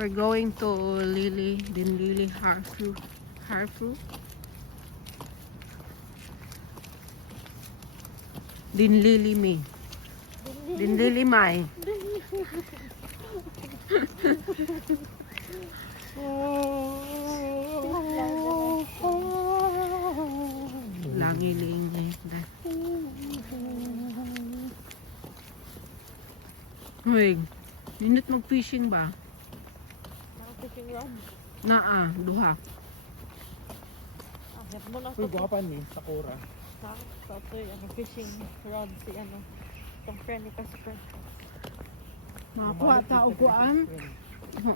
We're going to Dinlili Harfu. Harfu? Dinlili May. Dinlili May. Lagi liingay na. Hoy, nindot mag-fishing ba? Fishing rod. Naa, duha. Agad mo lang Uy, guwapan ni Sakura. sa ito yung fishing rod si ano. Itong friend ni Casper. Makakuha tao kuan.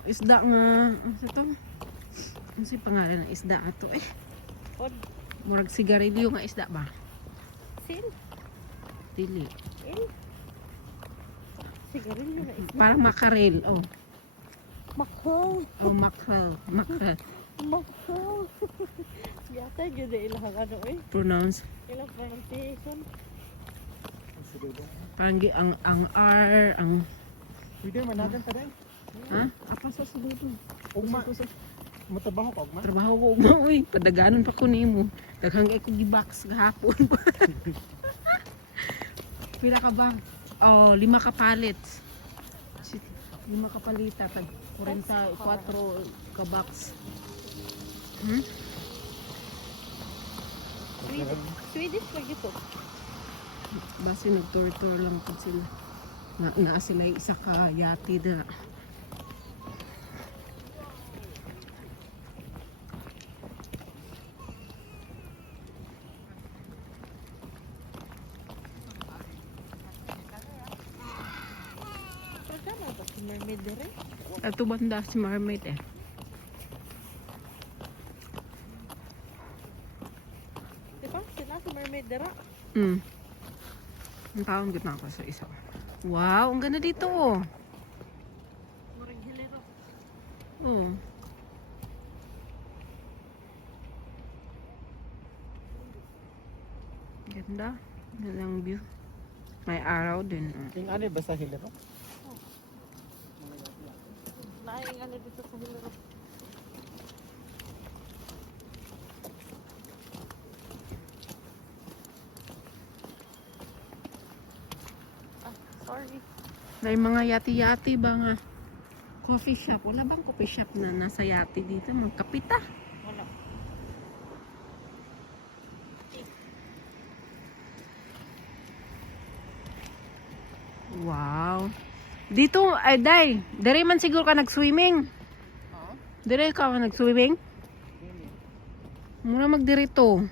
Isda nga. Ano ito? Ano si pangalan ng isda ato eh? Pod. Murag sigarilyo nga isda ba? Sin. Dili. Sigarilyo na isda. Parang makarel. Oh. Mackerel. Oh, mackerel. Mackerel. Mackerel. Yata yun na ilang ano eh. Pronounce. Ilang pronunciation. Parang ang R, ang... Pwede man natin ta rin. Ha? Apa sa sududo? Ugma. Matabaho ka, ugma. Trabaho ko ugma. Uy, padaganon pa ko nimo. Daghang ko gi-box gahapon. Pila ka ba? Oh, 5 ka pallets. 5 ka palita. Tag 44 ka box. Hmm? Swedish lagi po. Basi nag-tour-tour lang po sila. Nga sila yung isa ka yati na. Pagkano ba si mermaid dire? Ito banda si Mermaid eh. Diba? Sila si mermaid dire. Hmm. Ang taong gitna ako sa isa. Wow, ang ganda dito oh. Murag hilero. Hmm. Ganda. Gandang view. May araw din. King ano ba sa hilero? Naayang ano dito sa hilero. Sorry. May mga yati-yati ba nga? Coffee shop. Wala bang coffee shop na nasa yati dito? Magkapita. Wala. Wow. Dito, ay day. Dire man siguro ka nag-swimming. Dire ka nag-swimming? Mura magdiri to.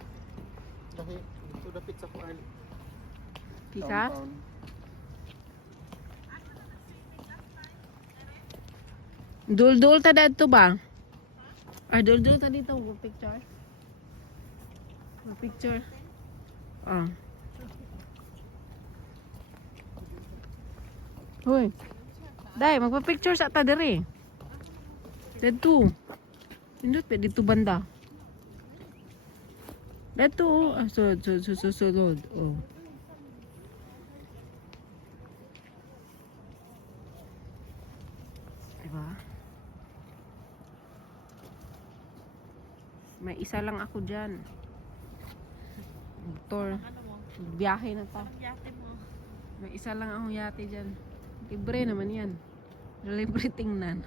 Dahil dito dapit sa kuan. Pika? Dul-dul ta dito ba? Ay, dul-dul ta dito. Picture. Picture. Ah. Hoy. Day, magpa-picture sa ta diri. Dito. Indot pa dito banda. Dito. Ah, so. Oh. Diba? May isa lang ako dyan. Tour. Ano mo? Biyahe na ta. Anong yate mo? May isa lang akong yate dyan. Libre naman yan. Libre tingnan.